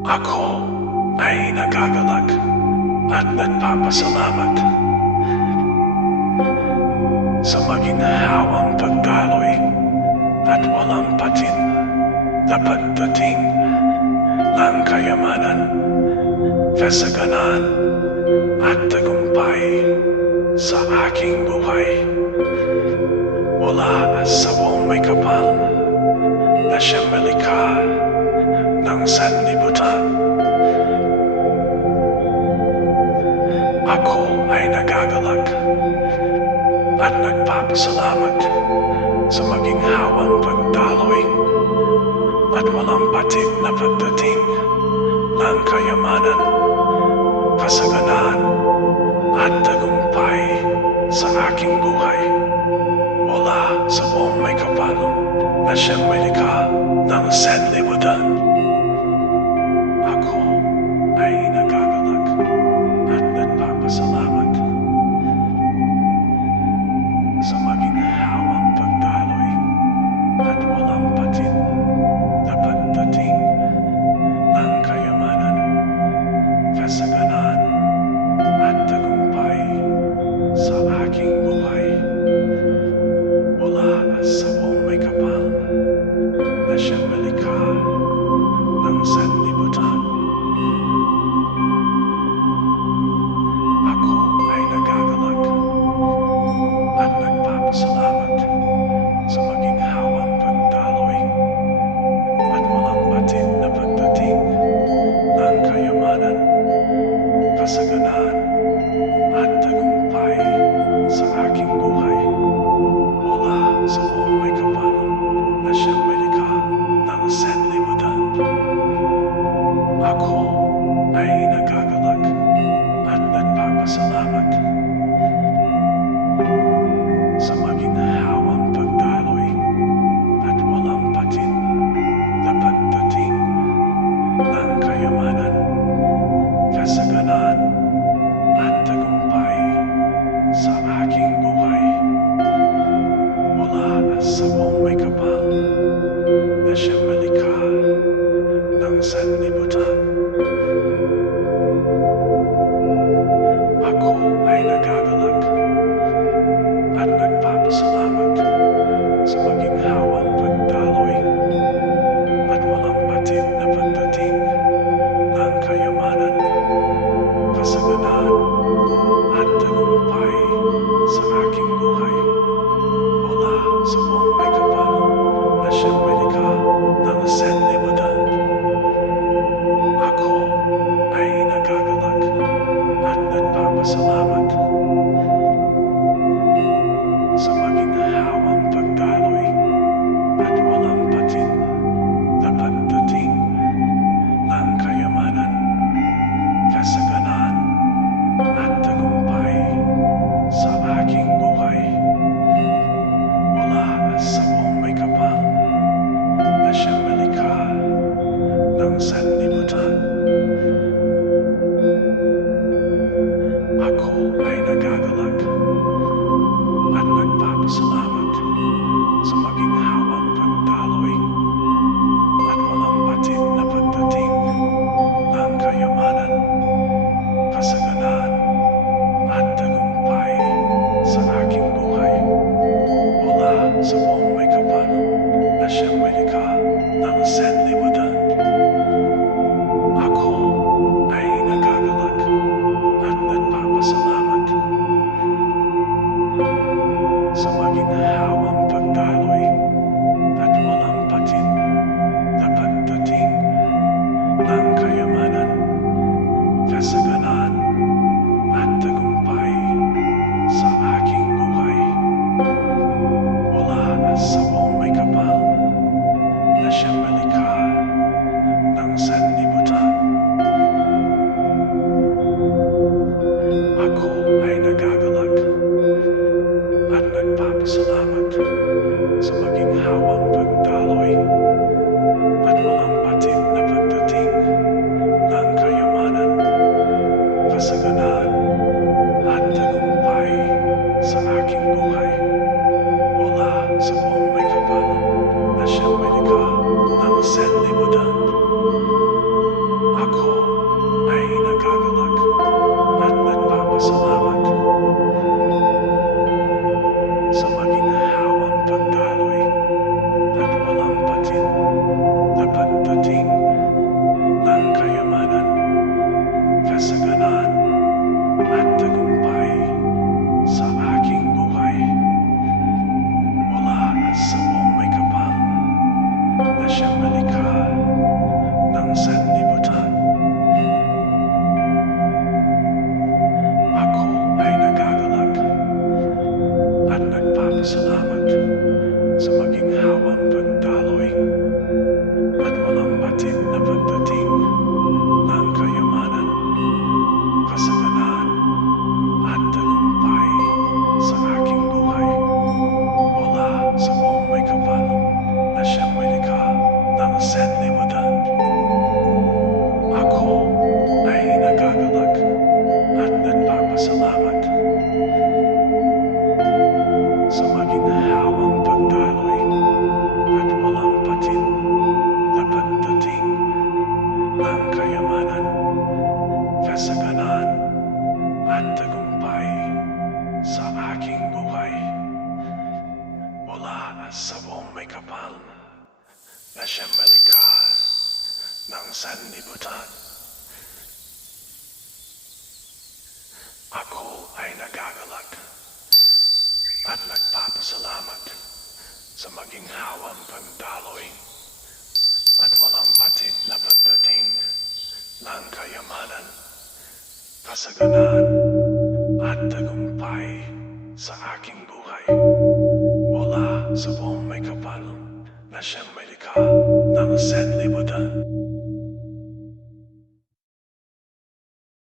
Ako ay nagagalak at nagpapasalamat sa maginhawang pagdaloy at walang patin na pagdating ng kayamanan, kasaganan at tagumpay sa aking buhay. Mula sa buong may kapal na siyang malikha ng sanlibutan. Ako ay nagagalak at nagpapasalamat sa maginhawang pagdaloy at walang patid na pagdating ng kayamanan, kasaganan at tagumpay sa aking buhay. Mula sa buong may kapal na siyang malikha ng sanlibutan. Ako ay nagagalak at nagpapasalamat sa maginhawang pagdaloy at walang patid na pagdating ng kayamanan, kasaganan at tagumpay sa aking buhay. Mula sa buong may kapal na siyang malikha sanlibutan. Ako ay nagagalak at nagpapasalamat sa maginhawang pagdaloy at walang patid na pagdating ng kayamanan, kasaganaan at tagumpay sa aking buhay mula sa buong may kapal na siyang may likha ng sanlibutan.